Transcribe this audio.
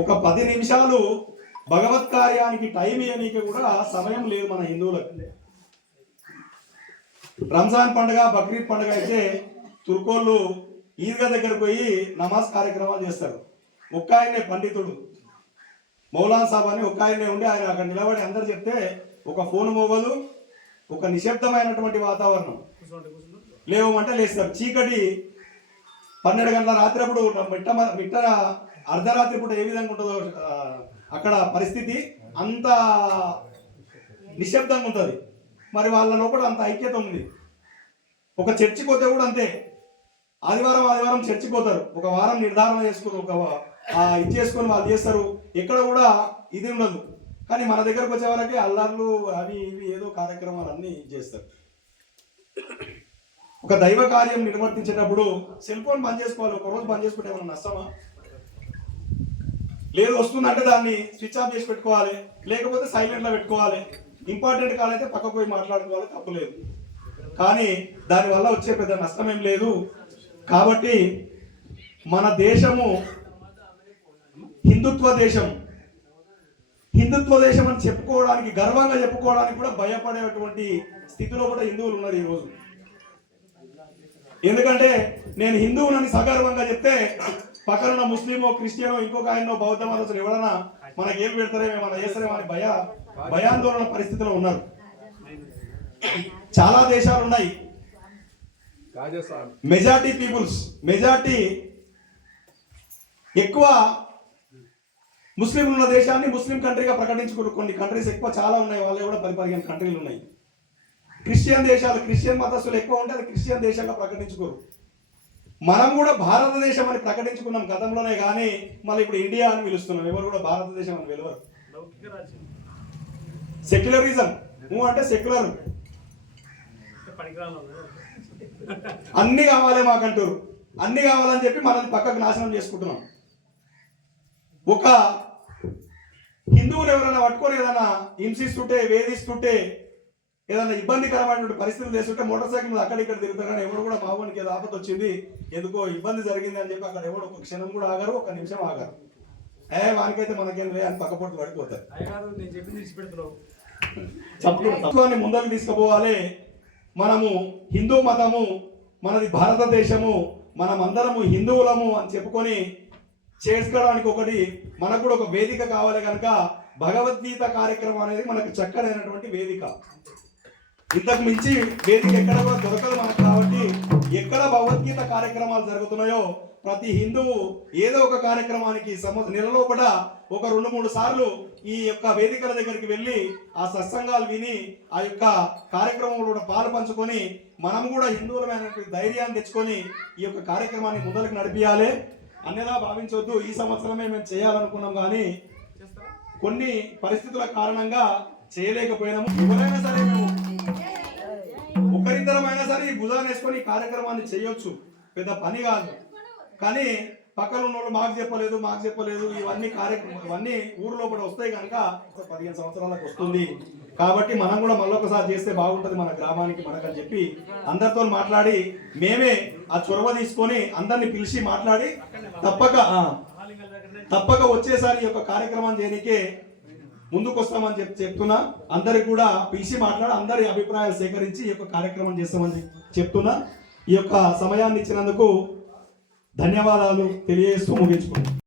ఒక పది నిమిషాలు భగవత్ కార్యానికి టైం ఇవ్వనీకి కూడా సమయం లేదు మన హిందువులకు. రంజాన్ పండుగ బక్రీద్ పండుగ అయితే తుర్కోళ్ళు ఈద్గా దగ్గరకు పోయి నమాజ్ కార్యక్రమాలు చేస్తారు. ఒక్క ఆయనే పండితుడు. మౌలాన్ సాబ్ అని ఒక్క ఆయనే ఉండి ఆయన అక్కడ నిలబడి అందరు చెప్తే ఒక ఫోన్ మోగదు ఒక నిశ్శబ్దమైనటువంటి వాతావరణం. లేవమంటే లేస్తారు. చీకటి పన్నెండు గంటల రాత్రి అప్పుడు మిట్ట మిట్టన అర్ధరాత్రి పూట ఏ విధంగా ఉంటుందో అక్కడ పరిస్థితి అంత నిశ్శబ్దంగా ఉంటుంది. మరి వాళ్ళ లోపల అంత ఐక్యత ఉంది. ఒక చర్చికి పోతే కూడా అంతే. ఆదివారం ఆదివారం చర్చికి పోతారు. ఒక వారం నిర్ధారణ చేసుకుని ఒక ఇది చేసుకొని వాళ్ళు చేస్తారు. ఎక్కడ కూడా ఇది ఉండదు. కానీ మన దగ్గరకు వచ్చే అల్లర్లు అవి ఇవి ఏదో కార్యక్రమాలు అన్నీ చేస్తారు. ఒక దైవ కార్యం నిర్వర్తించేటప్పుడు సెల్ ఫోన్ బంద్ చేసుకోవాలి. ఒక రోజు బంద్ చేసుకుంటే ఏమైనా నష్టమా? లేదు వస్తుందంటే దాన్ని స్విచ్ ఆఫ్ చేసి పెట్టుకోవాలి. లేకపోతే సైలెంట్లో పెట్టుకోవాలి. ఇంపార్టెంట్ కాల్ అయితే పక్కకు పోయి మాట్లాడుకోవాలి తప్పులేదు కానీ దానివల్ల వచ్చే పెద్ద నష్టం ఏం లేదు. కాబట్టి మన దేశము హిందుత్వ దేశం. హిందుత్వ దేశం అని చెప్పుకోవడానికి గర్వంగా చెప్పుకోవడానికి కూడా భయపడేటువంటి స్థితిలో కూడా హిందువులు ఉన్నారు ఈ రోజు. ఎందుకంటే నేను హిందువునని సగర్వంగా చెప్తే పక్కనున్న ముస్లిమో క్రిస్టియనో ఇంకొక ఆయనో బౌద్ధ మతస్థులు ఎవరైనా మనకి ఏం పెడతారేమో మన చేస్తారేమో అని భయ భయాందోళన పరిస్థితిలో ఉన్నారు. చాలా దేశాలు ఉన్నాయి. మెజార్టీ పీపుల్స్ మెజార్టీ ఎక్కువ ముస్లింలు ఉన్న దేశాన్ని ముస్లిం కంట్రీగా ప్రకటించుకున్న కొన్ని కంట్రీస్ ఎక్కువ చాలా ఉన్నాయి వాళ్ళు కూడా పది పదిహేను కంట్రీలు ఉన్నాయి. క్రిస్టియన్ దేశాలు క్రిస్టియన్ మతస్థులు ఎక్కువ ఉంటే అది క్రిస్టియన్ దేశంగా ప్రకటించుకోరు. మనం కూడా భారతదేశం అని ప్రకటించుకున్నాం గతంలోనే కానీ మళ్ళీ ఇప్పుడు ఇండియా అని పిలుస్తున్నాం. ఎవరు కూడా భారతదేశం అని పిలవరు. సెక్యులరిజం నువ్వు అంటే సెక్యులర్ అన్ని కావాలి మాకంటారు. అన్ని కావాలని చెప్పి మనల్ని పక్కకు నాశనం చేసుకుంటున్నాం. ఒక హిందువులు ఎవరైనా పట్టుకొని ఏదైనా హింసిస్తుంటే వేధిస్తుంటే ఏదైనా ఇబ్బందికరమైనటువంటి పరిస్థితులు చేస్తుంటే మోటార్ సైకిల్ మీద అక్కడ ఇక్కడ తిరుగుతారు కానీ ఎవరు కూడా మామూలుకి ఏదో ఆపద వచ్చింది ఎందుకో ఇబ్బంది జరిగింది అని చెప్పి అక్కడ ఎవరు ఒక క్షణం కూడా ఆగారు ఒక నిమిషం ఆగారు. ఏ వానికైతే మనకేం లే అని పక్కపోటు పడిపోతారు. అయ్యగారు నేను చెప్పింది విడిచిపెడుతున్నావు. తత్వాన్ని ముందరకు తీసుకుపోవాలి. మనము హిందూ మతము మనది భారతదేశము మనం అందరము హిందువులము అని చెప్పుకొని చేసుకోవడానికి ఒకటి మనకు కూడా ఒక వేదిక కావాలి కనుక భగవద్గీత కార్యక్రమం అనేది మనకు చక్కనైనటువంటి వేదిక. ఇంతకు మించి వేదిక ఎక్కడ కూడా దొరకదు మనకు కాబట్టి ఎక్కడ భగవద్గీత కార్యక్రమాలు జరుగుతున్నాయో ప్రతి హిందువు ఏదో ఒక కార్యక్రమానికి సమ నెలలో కూడా ఒక రెండు మూడు సార్లు ఈ యొక్క వేదికల దగ్గరికి వెళ్ళి ఆ సత్సంగాలు విని ఆ యొక్క కార్యక్రమంలో కూడా పాలు పంచుకొని మనం కూడా హిందువులమైనటువంటి ధైర్యాన్ని తెచ్చుకొని ఈ యొక్క కార్యక్రమాన్ని ముందరకు నడిపించాలి అన్యదా భావించవద్దు ఈ సంవత్సరమే మేము చేయాలనుకున్నాం కానీ కొన్ని పరిస్థితుల కారణంగా చేయలేకపోయినాము. ఎవరైనా సరే మేము ఒక్కసారి భుజాన్ని వేసుకొని ఈ కార్యక్రమాన్ని చేయొచ్చు. పెద్ద పని కాదు. కానీ పక్కన ఉన్న వాళ్ళు మాకు చెప్పలేదు మాకు చెప్పలేదు. ఇవన్నీ కార్యక్రమం ఇవన్నీ ఊరిలో కూడా వస్తాయి కనుక పదిహేను సంవత్సరాలకు వస్తుంది. కాబట్టి మనం కూడా మళ్ళొకసారి చేస్తే బాగుంటుంది మన గ్రామానికి మనకని చెప్పి అందరితో మాట్లాడి మేమే ఆ చొరవ తీసుకొని అందరిని పిలిచి మాట్లాడి తప్పక తప్పక వచ్చేసారి ఈ యొక్క కార్యక్రమం చేయడానికి ముందుకు వస్తామని చెప్పి చెప్తున్నా. అందరికి కూడా పిలిచి మాట్లాడి అందరి అభిప్రాయాలు సేకరించి ఈ యొక్క కార్యక్రమం చేస్తామని చెప్తున్నా. ఈ యొక్క సమయాన్ని ఇచ్చినందుకు ధన్యవాదాలు తెలియజేస్తూ ముగించుకున్నాను